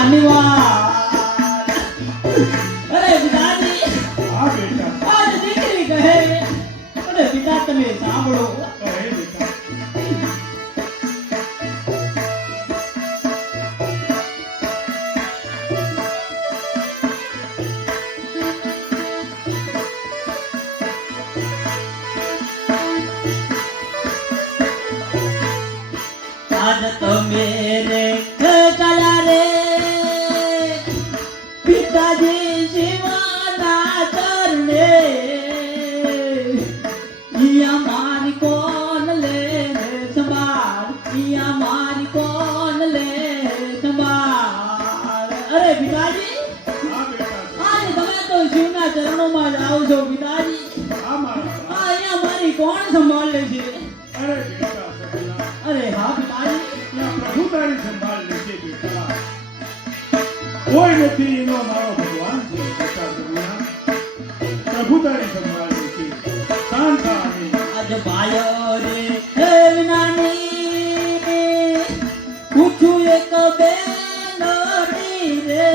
માની વાત અરે પિતાજી હા બેટા આજ દીકરી કહે અરે પિતા તમે સાંભળો કહે બેટા आज तो मेरे चला रे पिताजी शिवाना चरणे या मारी कौन ले संभाल या मारी कौन ले संभाल अरे पिताजी હા બેટા आज તમે તો શિવના ચરણોમાં જાઓ છો પિતાજી હા મારા અહીંયા મારી કોણ સંભાળ લે છે અરે બેટા સગુણા અરે હા પિતાજી ત્યાં પ્રભુ તારી સંભાળ લેશે બેટા કોઈ નથી એનો મારો ભગવાન છે બેટા સગુણા પ્રભુ તારી સંભાળ લેશે શાંત થા અને आज भाइयों रे हे विनानी पूछू एक बेनोरी रे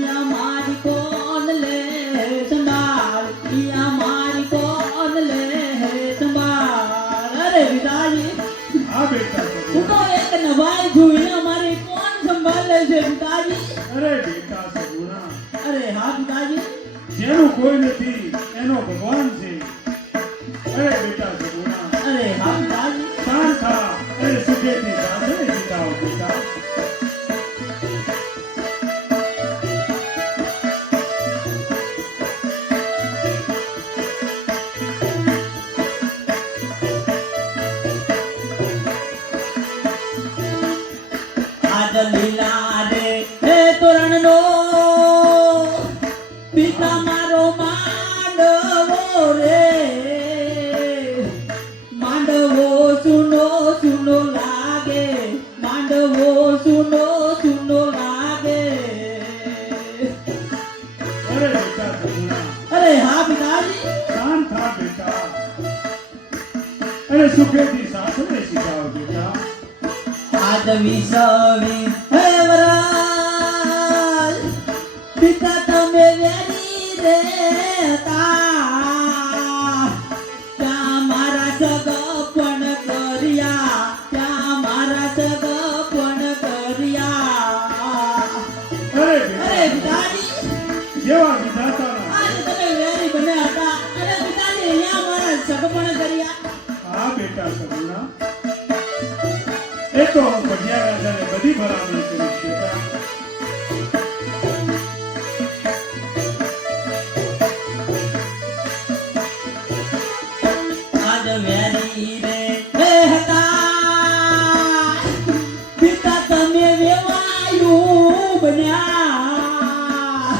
या मारी कौन ले संभाल या मारी कौन ले संभाल अरे पिताजी હા બેટા હું સગુણા તો એક નવાઈ છું અહીંયા મારી કોણ સંભાળે છે પિતાજી અરે બેટા સગુણા અરે હા પિતાજી જેનું કોઈ નથી એનો ભગવાન છે અરે બેટા સગુણા અરે હા પિતાજી શાંત થા અરે સુખેથી સાથે જીતાઓ બેટા આજ લીલા રે હે તોરણ નો પિતા મારો માંડવો રે માંડવો સુનો સુનો લાગે માંડવો સુનો સુનો લાગે અરે બેટા સગુણા અરે હા પિતાજી શાંત થા બેટા અરે સુખેથી સાસરે શીખાવો બેટા આજ વિસવી હે વરાલ પિતા તમે વેરી રહેતા ત્યાં મારા સગપણ કર્યા ત્યાં મારા સગપણ કર્યા અરે અરે બેટા પિતાજી જેવા વિધાતાના આજ તમે વેરી બન્યા હતા અને પિતાજી અહીંયા મારા સગપણ કર્યા હા બેટા સગુણા એ તો હું ભટિયા રાજાને બધી ભલામણ કરીશ બેટા આજ વેરી રે હે હતા પિતા તમે વેવાયું બન્યા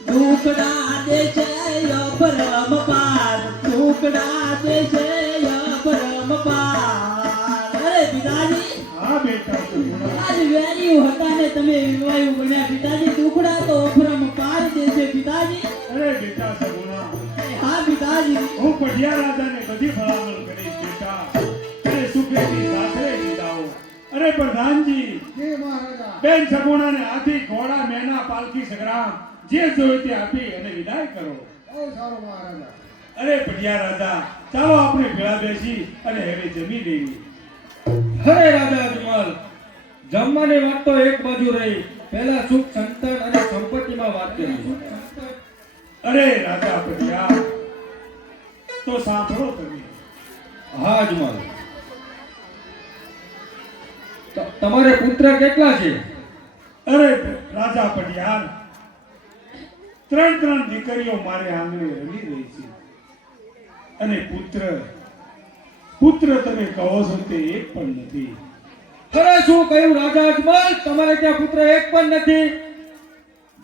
ટુકડા દે છે પરમ પાર ટુકડા દે છે પરમ પાર અરે પિતાજી હા બેટા સગુણા આજ વેર્યું હતા ને તમે વિવાયું બન્યા પિતાજી ટુકડા તો પરમ પાર દે છે પિતાજી અરે બેટા સગુણા હા પિતાજી હું ભટિયા રાજાને બધી ભલામણ કરીશ બેટા અરે સુખેથી સાસરે જીતાઓ અરે પ્રધાનજી જય મહારાજા બેન સગુણાને હાથી ઘોડા મેના પાલકી સંગ્રામ જે જોયું તે આપી અને વિદાય કરો બહુ સારું મહારાજા અરે ભટિયા રાજા ચાલો આપણે ભેળા બેસી અને હવે જમી લઈએ હરે રાજા અજમલ જમવાની વાત તો એક બાજુ રહી પહેલા સુખ સંતાન અને સંપત્તિમાં વાત કરી અરે રાજા ભટિયા તો સાંભળો તમે હા અજમલ તમારે પુત્ર કેટલા છે અરે રાજા ભટિયાર ત્રણ દીકરીઓ મારે આંગણે રમી રહી છે અને પુત્ર તમે કહો છો તે એક પણ નથી અરે શું કહ્યું રાજા અજમલ તમારે ત્યાં પુત્ર એક પણ નથી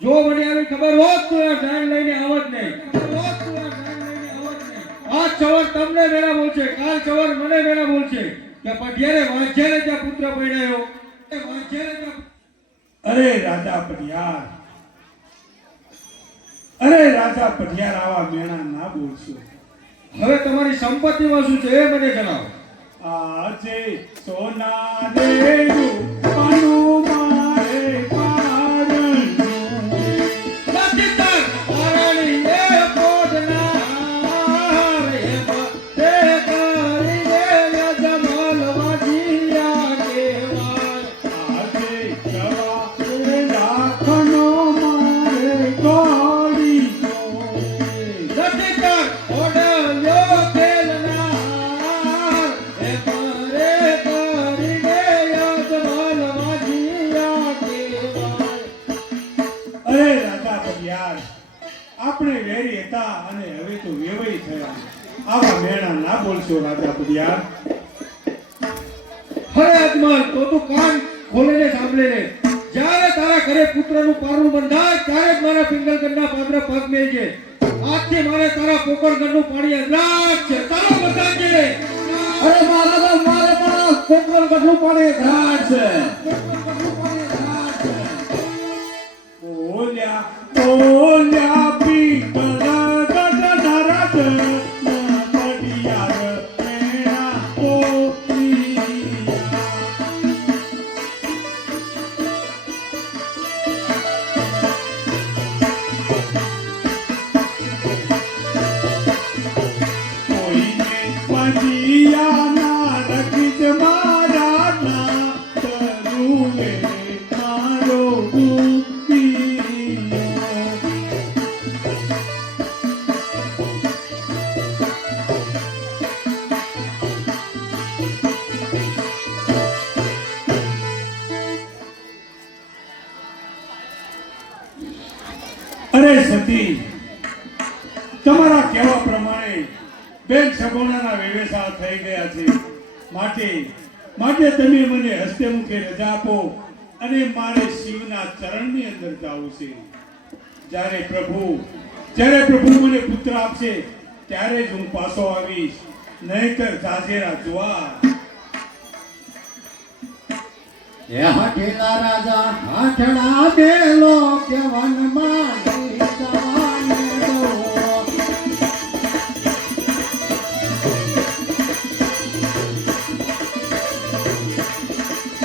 જો મને આવી ખબર હોત તો આ જાન લઈને આવત નહીં આજ સવાર તમને વેળા બોલશે કાલ સવાર મને વેળા બોલશે કે પઢિયારે વાંચ્યારે ત્યાં પુત્ર પરણાયો એ વાંચ્યારે ત્યાં અરે રાજા પઢિયાર આવા મેણા ના બોલશો હવે તમારી સંપત્તિમાં શું છે એ મને જણાવો આજે સોના દેવું પાનું વૈરી હતા અને હવે તો વેવાઈ થયા. આવા મેણા ના બોલશો રાજા પડિયાર. અરે અજમલ, તો તું કાન ખોલીને સાંભળી લે. જ્યારે તારા ઘરે પુત્રનું પારણું બંધાય ત્યારે જ મારા પિંગલગઢના પાદરે પગ મેલજે. આજથી મારે તારા પોકળગઢનું પાણી અદ્રાક છે. તારો બતાવજે. અરે મહારાજા મારે પણ કોકલ ગઢનું પાણી ઘાટ છે. બોલ્યા બોલ્યા પિંગલગઢના રાજા પડિયાર મેણા બોલ્યા. કોઈને પડિયાના રખીજ મારા ના તરુવે મારો દુખિયો. અરે સતી, તમારા કહેવા પ્રમાણે બેન સગુણાના વેવેસા થઈ ગયા છે. માટે તમે મને હસ્તે મુખે રજા આપો અને મારે શિવના ચરણની અંદર જવું છે. જ્યારે પ્રભુ મને પુત્ર આપશે ત્યારે જ હું પાછો આવીશ, નહીતર જાજેરા જુવાર. એ હઠેલા રાજા હઠડા બેલો કે વનમાં જઈ જવાને દો.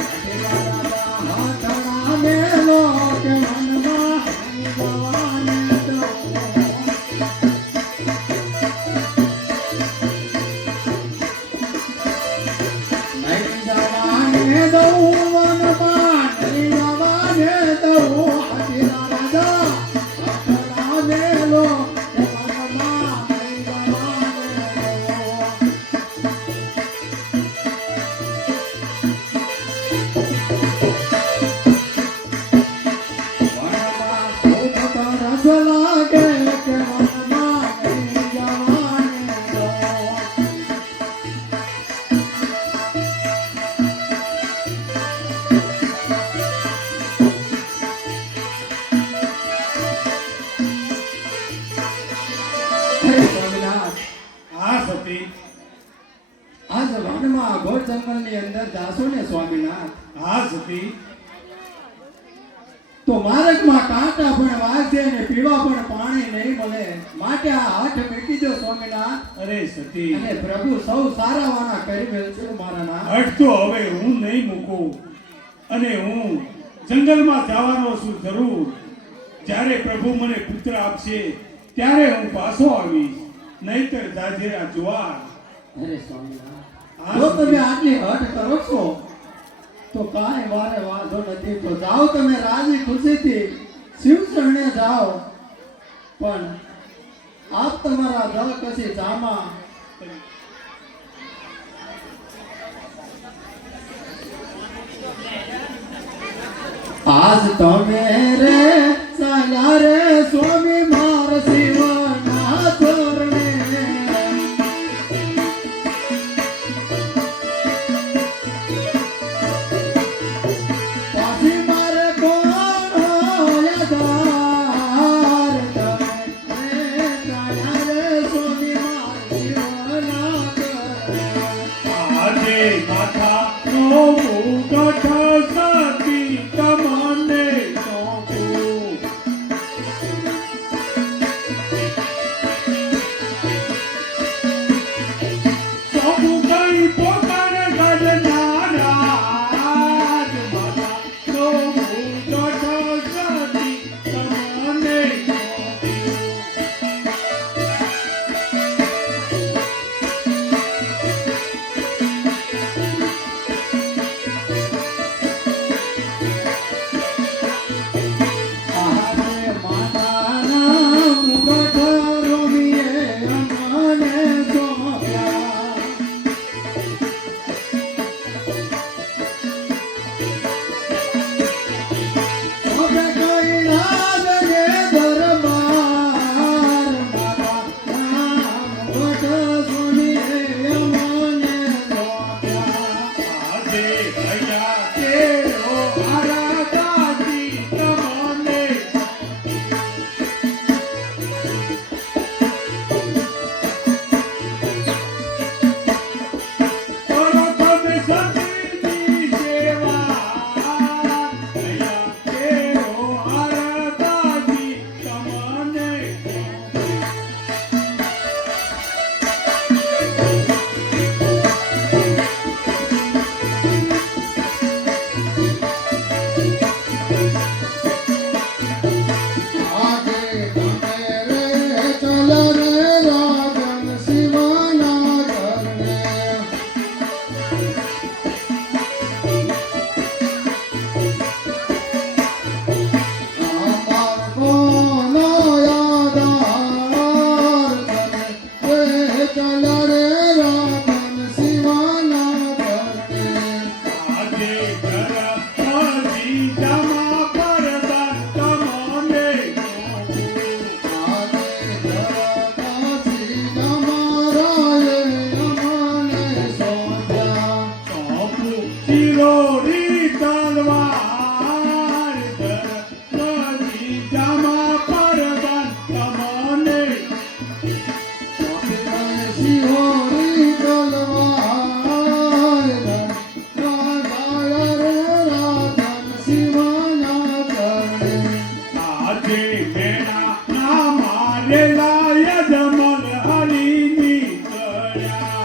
હઠેલા રાજા હઠડા બેલો કે વનમાં જઈ જવાને દો. નહીં જવાને દઉં વનમાં, નહીં જવાને દઉં. હઠેલા રાજા હઠડા બેલો કે વનમાં જઈ જવાને દો. વનમાં ખૂબ તરસ લાગે કે વનમાં નહીં જવાને દો. હે સ્વામિનાથ, આ સતી, આજ વનમાં ઘોર જંગલની અંદર જાશો ને સ્વામિનાથ, આ સતી, તો માર્ગમાં કાંટા પણ વાગશે ને પીવા પણ પાણી નહીં મળે. માટે આ હાથ મીટી દો સ્વામિનાથ, અરે સતી, અને પ્રભુ સૌ સારા વાના કરી મેળશે મારા નાથ. હઠ તો હવે હું નહીં મૂકું અને હું જંગલમાં જવાનો છું જરૂર. જ્યારે પ્રભુ મને પુત્ર આપશે ત્યારે હું પાછો આવીશ, નહીતર જાજેરા જુવાર. અરે સ્વામિનાથ, જો તમે આટલી હઠ કરો છો તો કાંઈ વારે વાંધો નથી. તો જાઓ તમે રાજી ખુશીથી શિવ શરણે જાઓ, પણ આપ તમારા દળ કશી જામા આજ તમે રે સાયા રે સ્વામી માર શિવના ચરણે. પાછી મારે કોણ યાદાર તમે રે સાયા રે સ્વામી માર શિવના ચરણે. આજે માથાનો મુગટ સતી તમને સોંપું. સોંપું કઈ પોતાને ગઢનારા. આજ માથાનો મુગટ સતી તમને સોંપું. આવ્યા